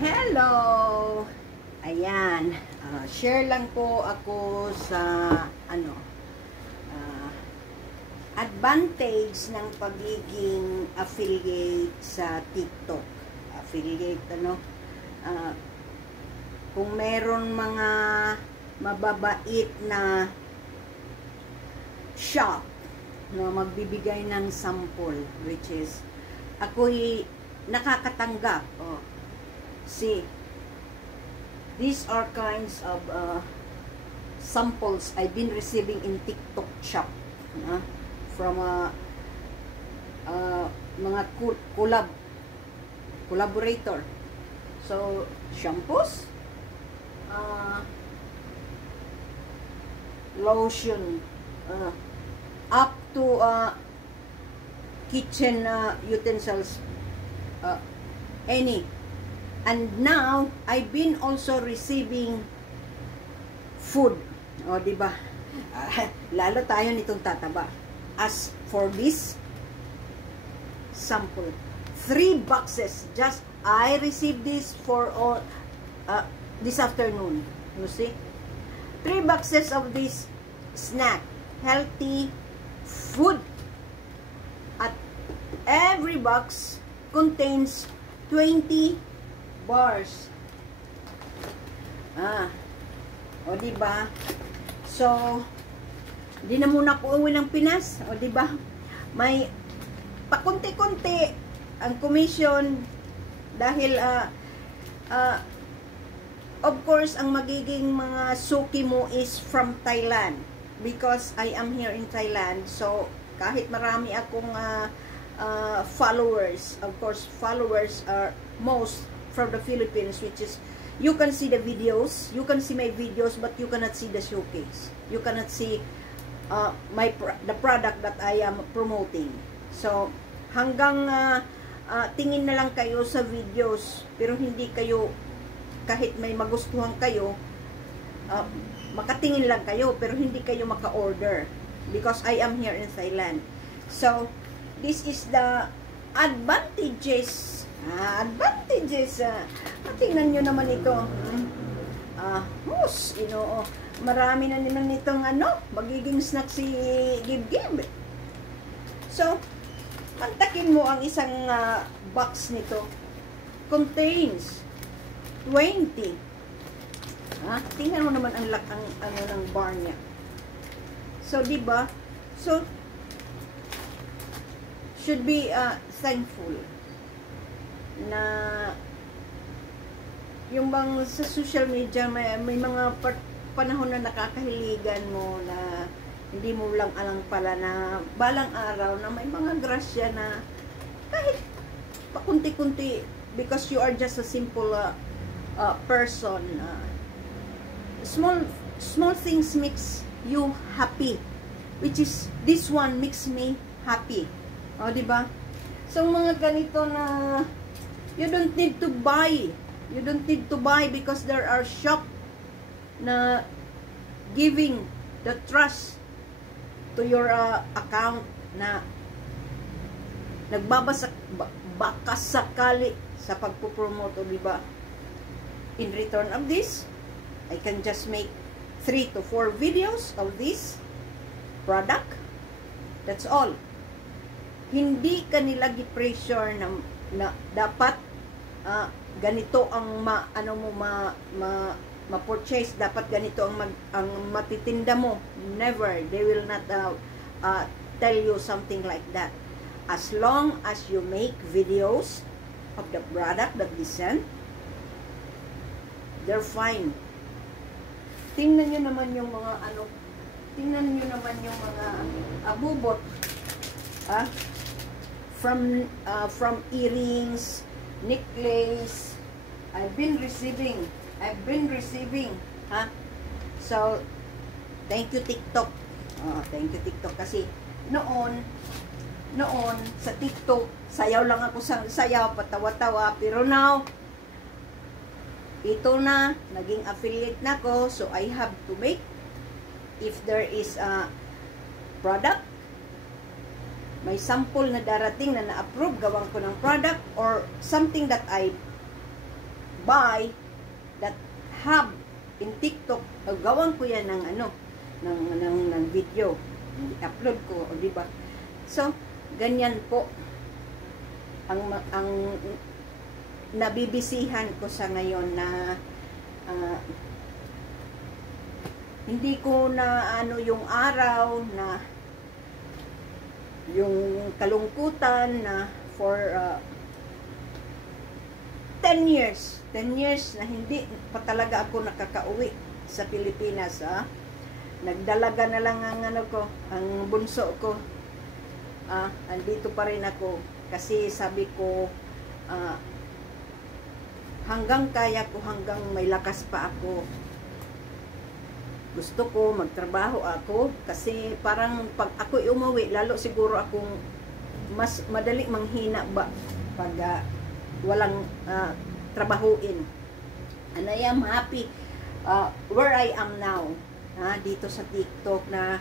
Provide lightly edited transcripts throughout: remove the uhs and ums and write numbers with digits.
Hello! Ayan, share lang po ako sa advantage ng pagiging affiliate sa TikTok. Affiliate, kung meron mga mababait na shop na magbibigay ng sample, which is ako'y nakakatanggap. See, these are kinds of samples I've been receiving in TikTok shop from mga collaborator. So, shampoos, lotion, up to kitchen utensils, any. And now, I've been also receiving food. O, diba? Lalo tayo nitong tataba. As for this sample, 3 boxes. Just, I received this for all, this afternoon. You see? 3 boxes of this snack. Healthy food. At every box contains 20 bars. O diba? So, di na muna ako uwi ng Pinas. O diba? May pakunti-kunti ang commission dahil of course, ang magiging mga suki mo is from Thailand because I am here in Thailand. So, kahit marami akong followers, of course, followers are most from the Philippines, which is, you can see the videos, you can see my videos, but you cannot see the showcase. You cannot see the product that I am promoting. So, hanggang tingin na lang kayo sa videos, pero hindi kayo, kahit may magustuhan kayo, makatingin lang kayo, pero hindi kayo maka-order. Because I am here in Thailand. So, this is the advantages. Tingnan nyo naman ito. Marami na naman itong magiging snack si Gib-Gib. So, mantakin mo ang isang box nito. Contains 20. Tingnan mo naman ang ng bar niya. So, diba? So, should be thankful na yung bang sa social media may mga panahon na nakakahiligan mo na hindi mo lang alam pala na balang araw na may mga grasya na kahit pakunti-kunti because you are just a simple person. Small things makes you happy, which is this one makes me happy. O, diba? So, mga ganito na you don't need to buy. You don't need to buy because there are shop na giving the trust to your account na baka sakali sa pagpupromote, diba? In return of this, I can just make 3 to 4 videos of this product. That's all. Hindi kanila gi-pressure na dapat ganito ang ma-purchase, dapat ganito ang matitinda mo. Never. They will not tell you something like that. As long as you make videos of the product that they send, they're fine. Tingnan nyo naman yung mga abubot. From earrings, necklace, I've been receiving, So, thank you TikTok. Thank you TikTok kasi noon sa TikTok, sayaw lang ako sayaw, patawa-tawa, pero now, ito na, naging affiliate na ko, so I have to make, if there is a product, may sample na darating na na-approve, gawang ko ng product, or something that I buy that have in TikTok, gawan ko yan ng ano, ng video, upload ko, o diba? So, ganyan po ang nabibisihan ko sa ngayon na hindi ko na ano yung araw na yung kalungkutan na for 10 years na hindi pa talaga ako nakakauwi sa Pilipinas. Nagdalaga na lang ang ano ko, ang bunso ko. Andito pa rin ako kasi sabi ko hanggang kaya ko, hanggang may lakas pa ako, gusto ko magtrabaho ako kasi parang pag ako umuwi, lalo siguro akong mas madali manghina ba pag walang trabahuin. And I am happy where I am now, dito sa TikTok, na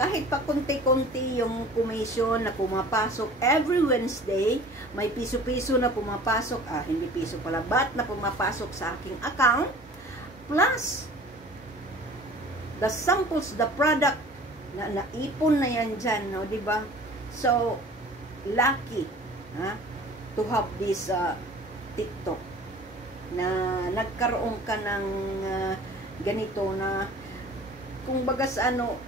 kahit pa konti-konti yung commission na pumapasok every Wednesday, may piso-piso na pumapasok, hindi piso pala, baht na pumapasok sa aking account, plus the samples, the product na naipon na yan dyan, no, diba? So, lucky to have this TikTok na nagkaroon ka ng ganito na kung bagas ano,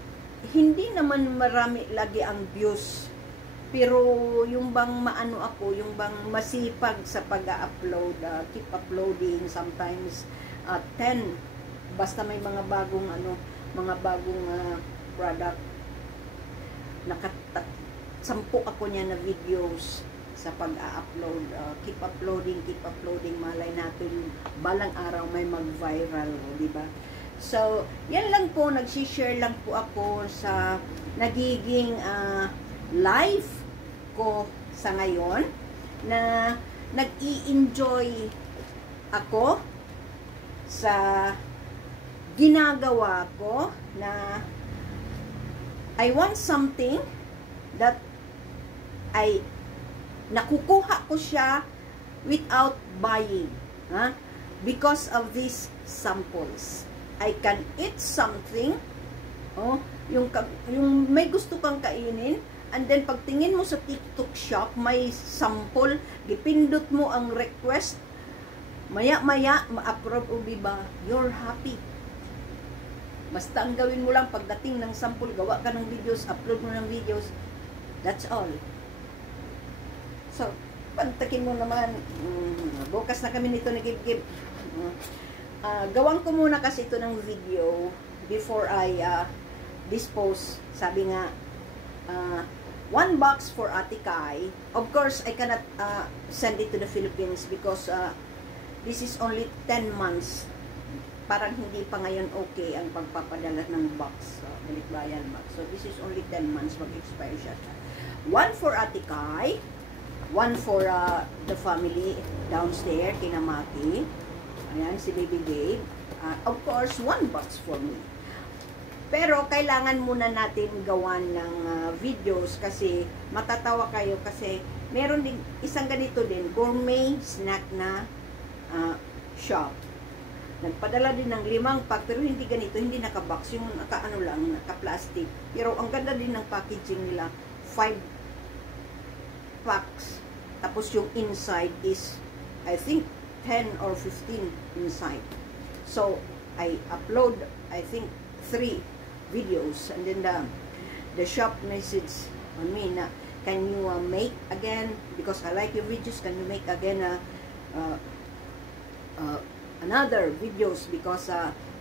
hindi naman marami lagi ang views, pero yung bang maano ako, yung bang masipag sa pag-upload, keep uploading, sometimes 10, basta may mga bagong ano, mga bagong product, sampu ako niya na videos sa pag-upload, keep uploading, malay natin balang araw may mag-viral, di ba? So, yan lang po, nag-share lang po ako sa nagiging life ko sa ngayon, na nag-i-enjoy ako sa ginagawa ko, na I want something that nakukuha ko siya without buying, because of these samples. I can eat something, yung may gusto kang kainin, and then pagtingin mo sa TikTok shop, may sample, gipindot mo ang request, maya-maya, ma-approve o diba, you're happy. Basta ang gawin mo lang, pagdating ng sample, gawa ka ng videos, upload mo ng videos, that's all. So, pantakin mo naman, bukas na kami nito nag-give. Gawan ko muna kasi ito ng video before I dispose. Sabi nga, 1 box for Ate Kai. Of course, I cannot send it to the Philippines because this is only 10 months. Parang hindi pa ngayon okay ang pagpapadala ng box, balikbayan box. So, this is only 10 months, mag-expire siya. 1 for Ate Kai, 1 for the family downstairs, kina Maki. Ayan, si Baby Gabe. Of course, 1 box for me. Pero, kailangan muna natin gawan ng videos kasi matatawa kayo kasi meron din, isang ganito din, gourmet snack na shop. Nagpadala din ng 5 pack, pero hindi ganito, hindi naka-box, yung naka-ano lang, naka-plastic. Pero, ang ganda din ng packaging nila, 5 packs. Tapos, yung inside is, I think, 10 or 15 inside. So, I upload, I think, 3 videos. And then, the shop message on me na, can you make again, because I like your videos, can you make again another videos because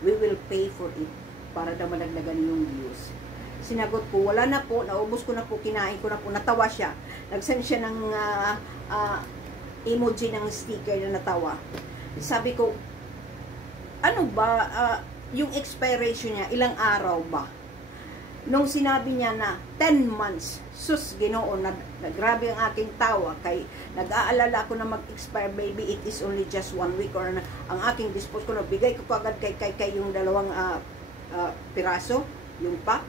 we will pay for it para daw malagdagan yung views. Sinagot ko, wala na po, naubos ko na po, kinain ko na po, natawa siya. Nag-send siya ng emoji ng sticker na natawa. Sabi ko, ano ba, yung expiration niya, ilang araw ba? Nung sinabi niya na 10 months, sus, Ginoo, grabe ang aking tawa, kay nag-aalala ako na mag-expire, baby, it is only just 1 week, or ang aking dispose ko, bigay ko agad kay yung 2 piraso, yung pack.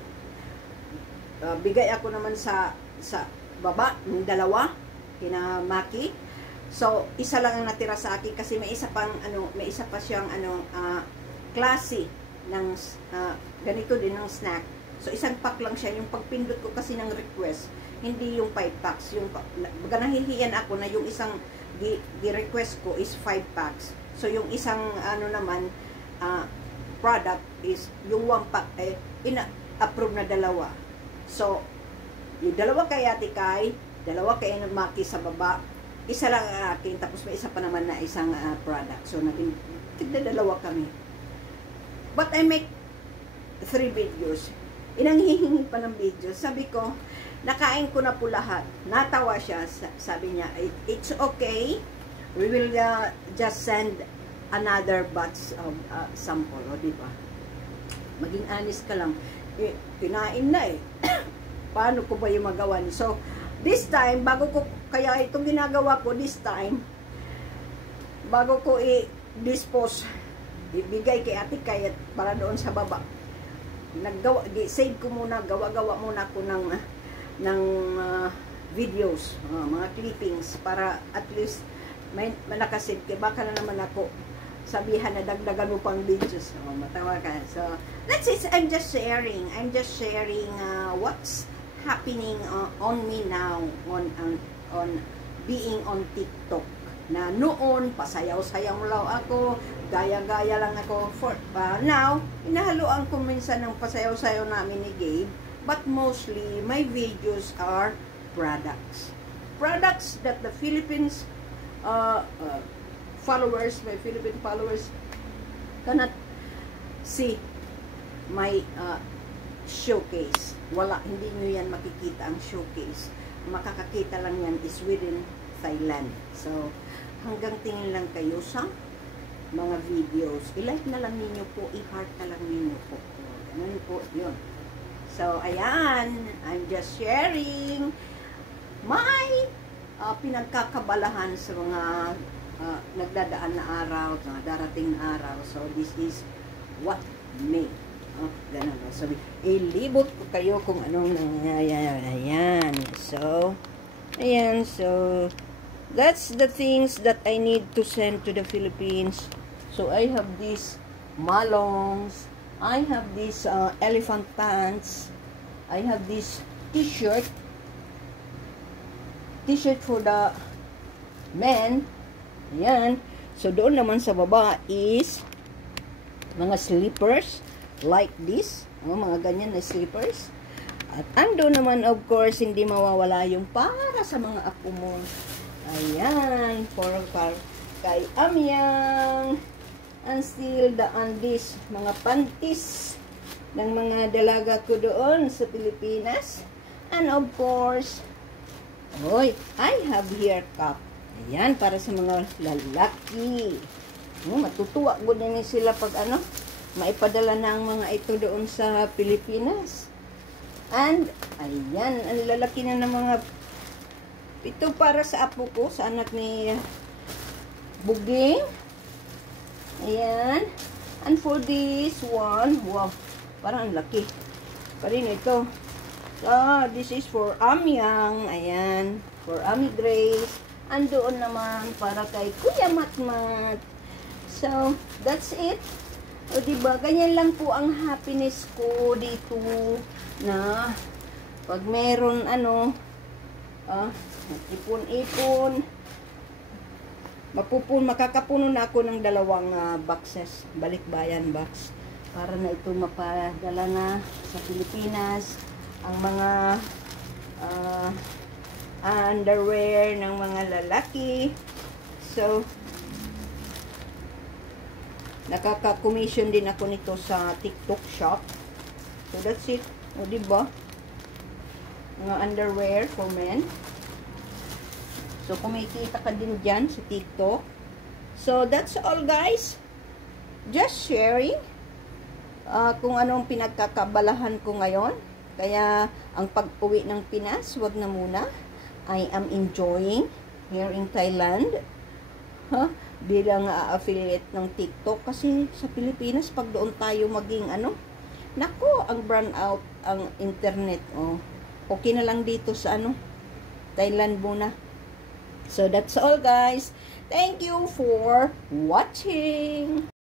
Bigay ako naman sa baba, yung 2, kina Maki. So, isa lang ang natira sa akin kasi may isa pa siyang klase ng ganito din ng snack. So, isang pack lang siya. Yung pagpindot ko kasi ng request, hindi yung 5 packs. Yung, baga nahihiyan ako na yung isang request ko is 5 packs. So, yung isang naman, product is yung 1 pack, ina-approve na dalawa. So, yung dalawa kay Ate Kai, dalawa kay Maki sa baba, isa lang ang akin, tapos may isa pa naman na isang product. So, tigdadalawa kami. But I make 3 videos. Inanghihingi pa ng videos. Sabi ko, nakain ko na po lahat. Natawa siya. Sabi niya, it's okay. We will just send another batch of sample. O, diba? Maging honest ka lang. Kinain na eh. Paano ko ba yung magawa? So, this time, kaya itong ginagawa ko this time, bago ko i-dispose, ibigay kay Ate Kai para doon sa baba. Save ko muna, gawa-gawa muna ako ng videos, mga clippings, para at least may nakasave. Baka na naman ako sabihan na dagdagan mo pang videos. Matawa ka. So, that's it. I'm just sharing what's happening on me now on being on TikTok. Na noon, pasayaw-sayaw lang ako, gaya-gaya lang ako. Now, inahaluan ko minsan ng pasayaw-sayaw namin ni Gabe, but mostly, my videos are products. Products that the Philippines followers, my Philippine followers, cannot see my showcase. Wala, hindi nyo yan makikita ang showcase. Makakakita lang yan is within Thailand. So, hanggang tingin lang kayo sa mga videos. I-like na lang ninyo po, i-heart na lang ninyo po. Ganun po, yun. So, ayan, I'm just sharing my pinagkakabalahan sa mga nagdadaan na araw, mga darating na araw. So, this is what may. Ganun. So, ilibot ko kayo kung anong nangyayari. Ayan. So, ayan. So, that's the things that I need to send to the Philippines. So, I have these malongs. I have these elephant pants. I have this t-shirt. T-shirt for the men. Ayan. So, doon naman sa baba is mga slippers like this. Mga ganyan na slippers. At ando naman, of course, hindi mawawala yung para sa mga apo mo. Ayan. For kay Amyang. And still, this mga panties ng mga dalaga ko doon sa Pilipinas. And of course, I have hair cap. Ayan, para sa mga lalaki. Matutuwa ko din sila pag maipadala na ang mga ito doon sa Pilipinas. And, ayan, ang lalaki na ng mga ito para sa apo ko, sa anak ni Buging. Ayan. And for this one, wow, parang ang laki. Pa rin ito. So, this is for Amyang. Ayan, for Ami Grace. And doon naman para kay Kuya Matmat. So, that's it. O, diba? Ganyan lang po ang happiness ko dito na pag meron ipon-ipon, makakapuno na ako ng 2 boxes, balikbayan box, para na ito mapadala na sa Pilipinas ang mga underwear ng mga lalaki. So, nakaka-commission din ako nito sa TikTok shop. So, that's it. O, diba? Mga underwear for men. So, kumikita ka din dyan sa TikTok. So, that's all, guys. Just sharing kung anong pinagkakabalahan ko ngayon. Kaya, ang pag-uwi ng Pinas, wag na muna. I am enjoying here in Thailand. Bilang affiliate ng TikTok. Kasi sa Pilipinas, pag doon tayo maging nako, ang brand out ang internet. Okay na lang dito sa Thailand muna. So that's all, guys. Thank you for watching.